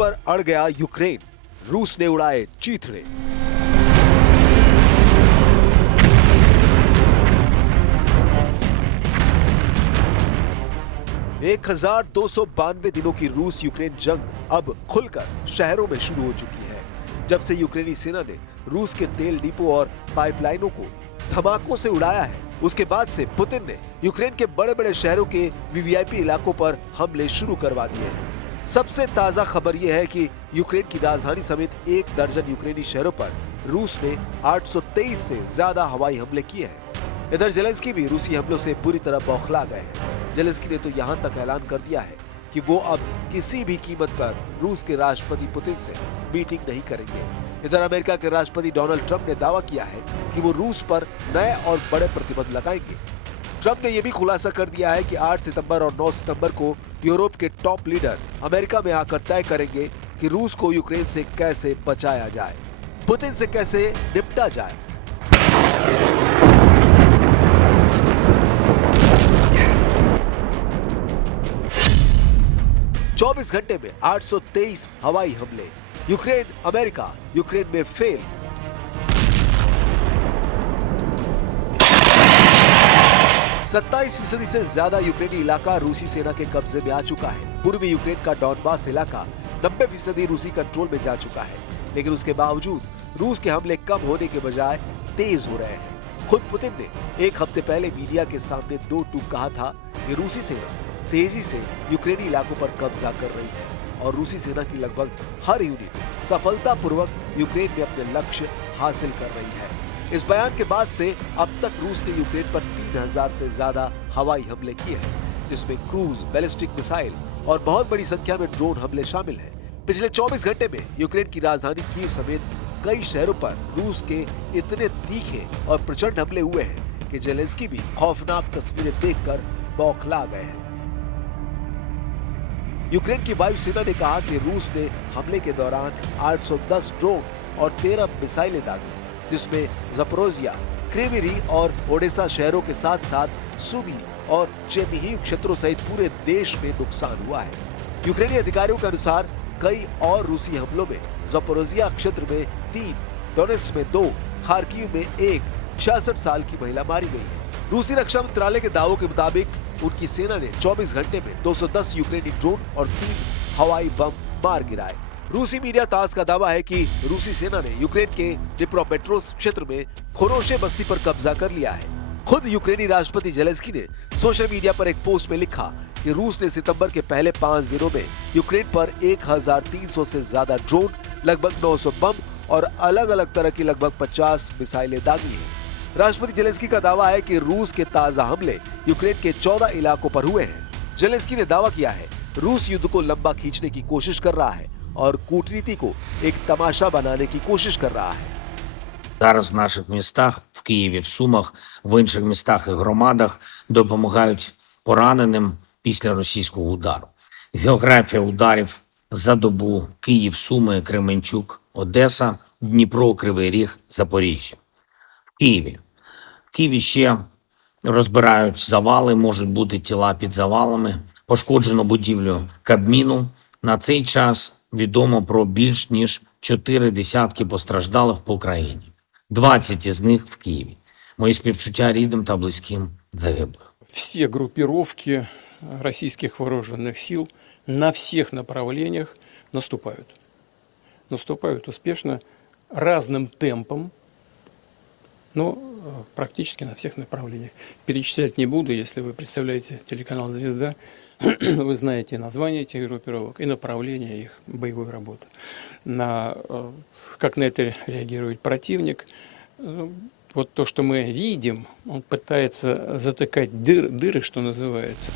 पर अड़ गया यूक्रेन, रूस ने उड़ाए चीथड़े। एक 1292 दिनों की रूस यूक्रेन जंग अब खुलकर शहरों में शुरू हो चुकी है। जब से यूक्रेनी सेना ने रूस के तेल डिपो और पाइपलाइनों को धमाकों से उड़ाया है, उसके बाद से पुतिन ने यूक्रेन के बड़े बड़े शहरों के वीवीआईपी इलाकों पर हमले शुरू करवा दिए हैं। सबसे ताजा खबर यह है कि यूक्रेन की राजधानी समेत 1 दर्जन यूक्रेनी शहरों पर रूस ने 823 से ज्यादा हवाई हमले किए हैं। इधर जेलेंस्की भी रूसी हमलों से पूरी तरह बौखला गए हैं। जेलेंस्की ने तो यहाँ तक ऐलान कर दिया है कि वो अब किसी भी कीमत पर रूस के राष्ट्रपति पुतिन से मीटिंग नहीं करेंगे। इधर अमेरिका के राष्ट्रपति डोनाल्ड ट्रंप ने दावा किया है कि वो रूस पर नए और बड़े प्रतिबंध लगाएंगे। ट्रंप ने यह भी खुलासा कर दिया है कि 8 सितंबर और 9 सितंबर को यूरोप के टॉप लीडर अमेरिका में आकर तय करेंगे कि रूस को यूक्रेन से कैसे बचाया जाए, पुतिन से कैसे निपटा जाए। चौबीस घंटे में 823 हवाई हमले, यूक्रेन अमेरिका, यूक्रेन में फेल। सत्ताईस फीसदी से ज्यादा यूक्रेनी इलाका रूसी सेना के कब्जे में आ चुका है। पूर्वी यूक्रेन का डॉनबास इलाका 90% रूसी कंट्रोल में जा चुका है, लेकिन उसके बावजूद रूस के हमले कम होने के बजाय तेज हो रहे हैं। खुद पुतिन ने एक हफ्ते पहले मीडिया के सामने 2 टूक कहा था कि रूसी सेना तेजी से यूक्रेनी इलाकों पर कब्जा कर रही है और रूसी सेना की लगभग हर यूनिट सफलतापूर्वक यूक्रेन में अपने लक्ष्य हासिल कर रही है। इस बयान के बाद से अब तक रूस ने यूक्रेन पर 3000 से ज्यादा हवाई हमले किए हैं, जिसमें क्रूज, बैलिस्टिक मिसाइल और बहुत बड़ी संख्या में ड्रोन हमले शामिल हैं। पिछले 24 घंटे में यूक्रेन की राजधानी कीव समेत कई शहरों पर रूस के इतने तीखे और प्रचंड हमले हुए हैं कि जेलेंस्की भी खौफनाक तस्वीरें देखकर बौखला गए हैं। यूक्रेन की वायुसेना ने कहा कि रूस ने हमले के दौरान 810 ड्रोन और 13 मिसाइलें दागी, जिसमें ज़पोरोजिया, क्रीवी और ओडेसा शहरों के साथ साथ सुमी और चेर्निहिव क्षेत्रों सहित पूरे देश में नुकसान हुआ है। यूक्रेनी अधिकारियों के अनुसार कई और रूसी हमलों में ज़पोरोजिया क्षेत्र में 3, डोनेट्स्क में 2, खार्किव में 1 66 साल की महिला मारी गई है। रूसी रक्षा मंत्रालय के दावों के मुताबिक उनकी सेना ने 24 घंटे में 210 यूक्रेनी ड्रोन और 3 हवाई बम मार गिराए। रूसी मीडिया तास का दावा है कि रूसी सेना ने यूक्रेन के डिप्रोपेट्रोव्स्क क्षेत्र में खोरोशे बस्ती पर कब्जा कर लिया है। खुद यूक्रेनी राष्ट्रपति जेलेंस्की ने सोशल मीडिया पर एक पोस्ट में लिखा कि रूस ने सितंबर के पहले 5 दिनों में यूक्रेन पर 1300 से ज्यादा ड्रोन, लगभग 900 बम और अलग अलग तरह की लगभग 50 मिसाइलें दागी हैं। राष्ट्रपति जेलेंस्की का दावा है कि रूस के ताजा हमले यूक्रेन के 14 इलाकों पर हुए हैं। जेलेंस्की ने दावा किया है रूस युद्ध को लंबा खींचने की कोशिश कर रहा है और कूटनीति को एक तमाशा बनाने की कोशिश कर रहा है। Зараз в наших містах, в Києві, в Сумах, в інших містах і громадах допомагають пораненим після російського удару. Географія ударів за добу: Київ, Суми, Кременчук, Одеса, Дніпро, Кривий Ріг, Запоріжжя. В Києві ще розбирають завали, можуть бути тіла під завалами. Пошкоджено будівлю Кабміну. На цей час відомо про більш ніж 4 десятки постраждалих по країні. 20 із них в Києві. Мої співчуття рідним та близьким загиблих. Все группировки российских вооруженных сил на всех направлениях наступают. Наступают успешно, разным темпом, но практически на всех направлениях. Перечислять не буду, если вы представляете телеканал «Звезда», вы знаете названия этих группировок и направления их боевой работы. Как на это реагирует противник. Вот то, что мы видим, он пытается затыкать дыры, что называется.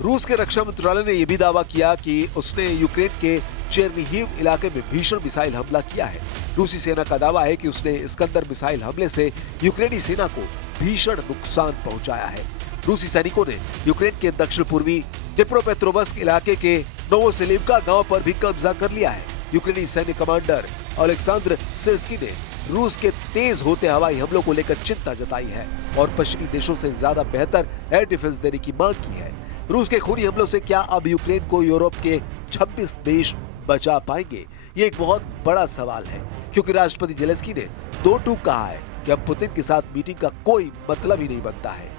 रूस के रक्षा मंत्रालय ने यह भी दावा किया कि उसने यूक्रेन के चेर्निहिव इलाके में भीषण मिसाइल हमला किया है। रूसी सेना का दावा है कि उसने इस्कंदर मिसाइल हमले से यूक्रेनी सेना को भीषण नुकसान पहुंचाया है। रूसी सैनिकों ने यूक्रेन के दक्षिण पूर्वी डिप्रोपेट्रोव्स्क इलाके के नोवोसेलिव्का गांव पर भी कब्जा कर लिया है। यूक्रेनी सैन्य कमांडर ओलेक्सांद्र सिर्स्की ने रूस के तेज होते हवाई हमलों को लेकर चिंता जताई है और पश्चिमी देशों से ज्यादा बेहतर एयर डिफेंस देने की मांग की है। रूस के खूनी हमलों से क्या अब यूक्रेन को यूरोप के 26 देश बचा पाएंगे? ये एक बहुत बड़ा सवाल है, क्योंकि राष्ट्रपति जेलेंस्की ने दो टूक कहा है कि अब पुतिन के साथ मीटिंग का कोई मतलब ही नहीं बनता है।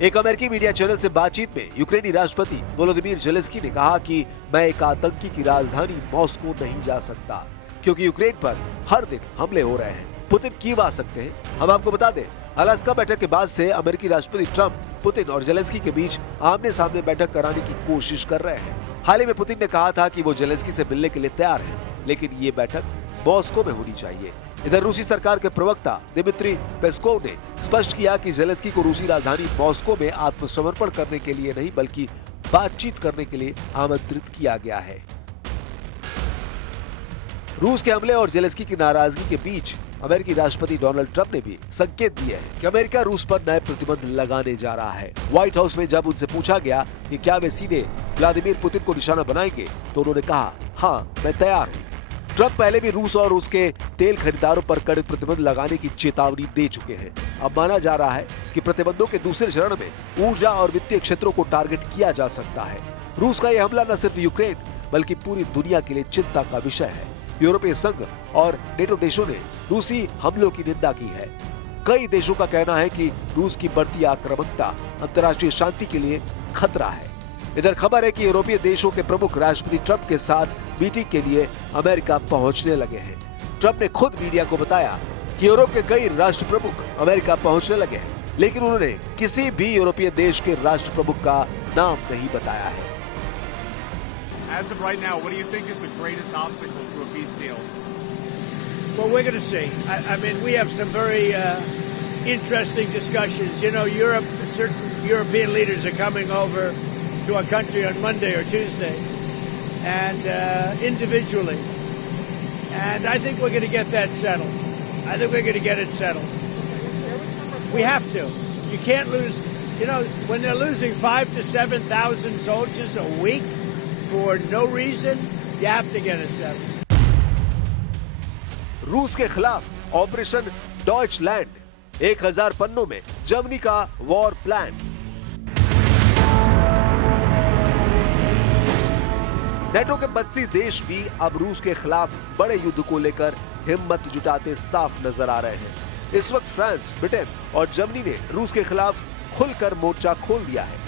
एक अमेरिकी मीडिया चैनल से बातचीत में यूक्रेनी राष्ट्रपति वोलोदिमीर जेलेंस्की ने कहा कि मैं एक आतंकी की राजधानी मॉस्को नहीं जा सकता, क्योंकि यूक्रेन पर हर दिन हमले हो रहे हैं। पुतिन क्यों आ सकते हैं? हम आपको बता दें, अलास्का बैठक के बाद से अमेरिकी राष्ट्रपति ट्रंप पुतिन और जेलेंस्की के बीच आमने सामने बैठक कराने की कोशिश कर रहे हैं। हाल ही में पुतिन ने कहा था कि वो जेलेंस्की से मिलने के लिए तैयार है, लेकिन ये बैठक मॉस्को में होनी चाहिए। इधर रूसी सरकार के प्रवक्ता दिमित्री पेस्कोव ने स्पष्ट किया कि जेलेंस्की को रूसी राजधानी मॉस्को में आत्मसमर्पण करने के लिए नहीं, बल्कि बातचीत करने के लिए आमंत्रित किया गया है। रूस के हमले और जेलेंस्की की नाराजगी के बीच अमेरिकी राष्ट्रपति डोनाल्ड ट्रंप ने भी संकेत दिए हैं कि अमेरिका रूस पर नए प्रतिबंध लगाने जा रहा है। व्हाइट हाउस में जब उनसे पूछा गया कि क्या वे सीधे व्लादिमीर पुतिन को निशाना बनाएंगे, तो उन्होंने कहा, हाँ, मैं तैयार हूँ। ट्रंप पहले भी रूस और उसके तेल खरीदारों पर कड़े प्रतिबंध लगाने की चेतावनी दे चुके हैं। अब माना जा रहा है कि प्रतिबंधों के दूसरे चरण में ऊर्जा और वित्तीय क्षेत्रों को टारगेट किया जा सकता है। रूस का यह हमला न सिर्फ यूक्रेन बल्कि पूरी दुनिया के लिए चिंता का विषय है। यूरोपीय संघ और नेटो देशों ने रूसी हमलों की निंदा की है। कई देशों का कहना है कि रूस की बढ़ती आक्रामकता अंतर्राष्ट्रीय शांति के लिए खतरा है। इधर खबर है कि यूरोपीय देशों के प्रमुख राष्ट्रपति ट्रंप के साथ मीटिंग के लिए अमेरिका पहुंचने लगे हैं। ट्रंप ने खुद मीडिया को बताया कि यूरोप के कई राष्ट्र प्रमुख अमेरिका पहुंचने लगे हैं, लेकिन उन्होंने किसी भी यूरोपीय देश के राष्ट्र प्रमुख का नाम नहीं बताया है। As of right now, what do you think is the greatest obstacle to a peace deal? Well, we're going to see. I mean, we have some very interesting discussions. You know, certain European leaders are coming over to our country on Monday or Tuesday, and individually. And I think we're going to get that settled. I think we're going to get it settled. We have to. You can't lose. You know, when they're losing 5,000 to 7,000 soldiers a week for no reason, you have to get it settled. रूस के खिलाफ operation Deutschland, 1000 पन्नों में Germany का war plan. NATO के 32 देश भी अब रूस के खिलाफ बड़े युद्ध को लेकर हिम्मत जुटाते साफ नजर आ रहे हैं। इस वक्त फ्रांस, ब्रिटेन और जर्मनी ने रूस के खिलाफ खुलकर मोर्चा खोल दिया है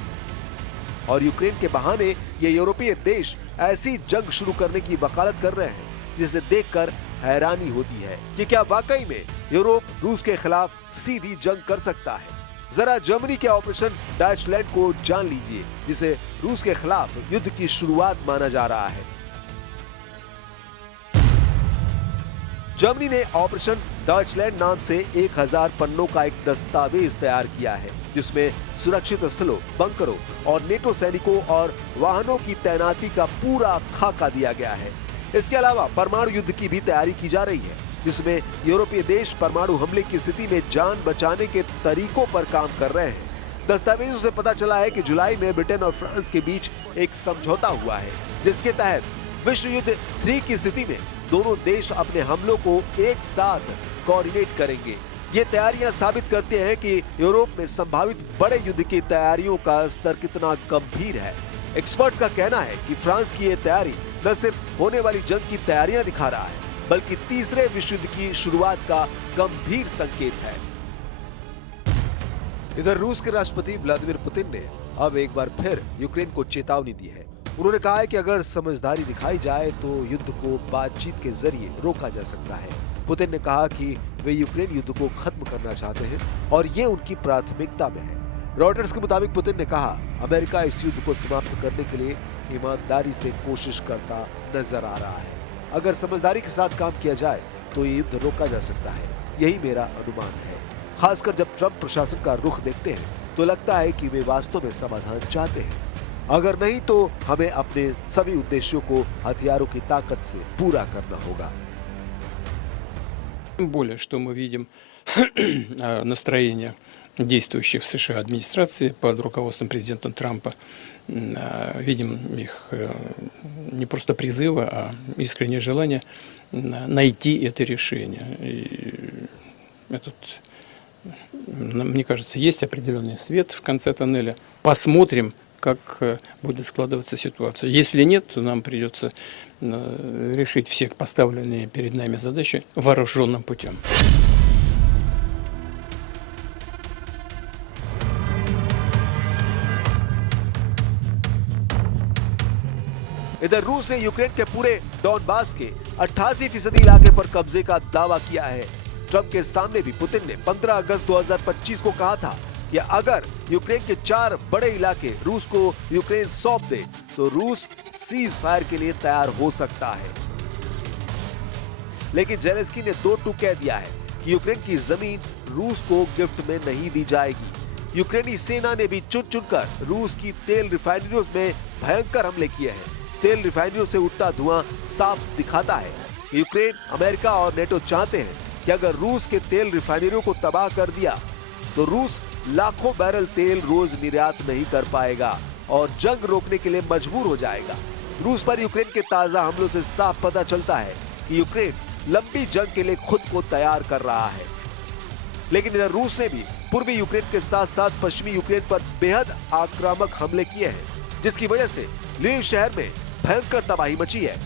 और यूक्रेन के बहाने ये यूरोपीय देश ऐसी जंग शुरू करने की वकालत कर रहे हैं जिसे देखकर हैरानी होती है कि क्या वाकई में यूरोप रूस के खिलाफ सीधी जंग कर सकता है। जरा जर्मनी के ऑपरेशन डॉइचलैंड को जान लीजिए, जिसे रूस के खिलाफ युद्ध की शुरुआत माना जा रहा है। जर्मनी ने ऑपरेशन डॉइचलैंड नाम से 1000 पन्नों का एक दस्तावेज तैयार किया है, जिसमें सुरक्षित स्थलों, बंकरों और नेटो सैनिकों और वाहनों की तैनाती का पूरा खाका दिया गया है। इसके अलावा परमाणु युद्ध की भी तैयारी की जा रही है, जिसमें यूरोपीय देश परमाणु हमले की स्थिति में जान बचाने के तरीकों पर काम कर रहे हैं। दस्तावेजों से पता चला है कि जुलाई में ब्रिटेन और फ्रांस के बीच एक समझौता हुआ है, जिसके तहत विश्व युद्ध 3 की स्थिति में दोनों देश अपने हमलों को एक साथ कोऑर्डिनेट करेंगे। ये तैयारियां साबित करते हैं कि यूरोप में संभावित बड़े युद्ध की तैयारियों का स्तर कितना गंभीर है। एक्सपर्ट्स का कहना है कि फ्रांस की ये तैयारी न सिर्फ होने वाली जंग की तैयारियां दिखा रहा है, बल्कि तीसरे विश्व युद्ध की शुरुआत का गंभीर संकेत है। इधर रूस के राष्ट्रपति व्लादिमीर पुतिन ने अब एक बार फिर यूक्रेन को चेतावनी दी है। उन्होंने कहा है कि अगर समझदारी दिखाई जाए तो युद्ध को बातचीत के जरिए रोका जा सकता है। पुतिन ने कहा कि वे यूक्रेन युद्ध को खत्म करना चाहते हैं और ये उनकी प्राथमिकता में है। रॉयटर्स के मुताबिक पुतिन ने कहा, अमेरिका इस युद्ध को समाप्त करने के लिए ईमानदारी से कोशिश करता नजर आ रहा है। अगर समझदारी के साथ काम किया जाए तो ये युद्ध रोका जा सकता है, यही मेरा अनुमान है। खासकर जब ट्रंप प्रशासन का रुख देखते हैं तो लगता है कि वे वास्तव में समाधान चाहते हैं। अगर नहीं तो हमें अपने सभी उद्देश्यों को हथियारों की ताकत से पूरा करना होगा। Тем более, что мы видим настроение действующей в США администрации под руководством президента Трампа. Видим их не просто призывы, а искреннее желание найти это решение. И мне кажется, есть определенный свет в конце тоннеля. Посмотрим, как будет складываться ситуация. Если нет, то нам придется решить все поставленные перед нами задачи вооруженным путем. इधर रूस ने यूक्रेन के पूरे डॉनबास के 88% इलाके पर कब्जे का दावा किया है। ट्रंप के सामने भी पुतिन ने 15 अगस्त 2025 को कहा था कि अगर यूक्रेन के 4 बड़े इलाके रूस को यूक्रेन सौंप दे तो रूस सीज फायर के लिए तैयार हो सकता है। लेकिन जेलेंस्की ने दो टूक कह दिया है कि यूक्रेन की जमीन रूस को गिफ्ट में नहीं दी जाएगी। यूक्रेनी सेना ने भी चुन चुनकर रूस की तेल रिफाइनरियों में भयंकर हमले किए हैं। तेल रिफाइनरियों से उठता धुआं साफ दिखाता है कि यूक्रेन, अमेरिका और नेटो चाहते हैं कि अगर रूस के तेल रिफाइनरियों को तबाह कर दिया तो रूस लाखों बैरल तेल रोज निर्यात नहीं कर पाएगा और जंग रोकने के लिए मजबूर हो जाएगा। रूस पर यूक्रेन के ताजा हमलों से साफ पता चलता है कि यूक्रेन लंबी जंग के लिए खुद को तैयार कर रहा है। लेकिन इधर रूस ने भी पूर्वी यूक्रेन के साथ साथ पश्चिमी यूक्रेन पर बेहद आक्रामक हमले किए हैं, जिसकी वजह से लीव शहर में भयंकर तबाही मची है।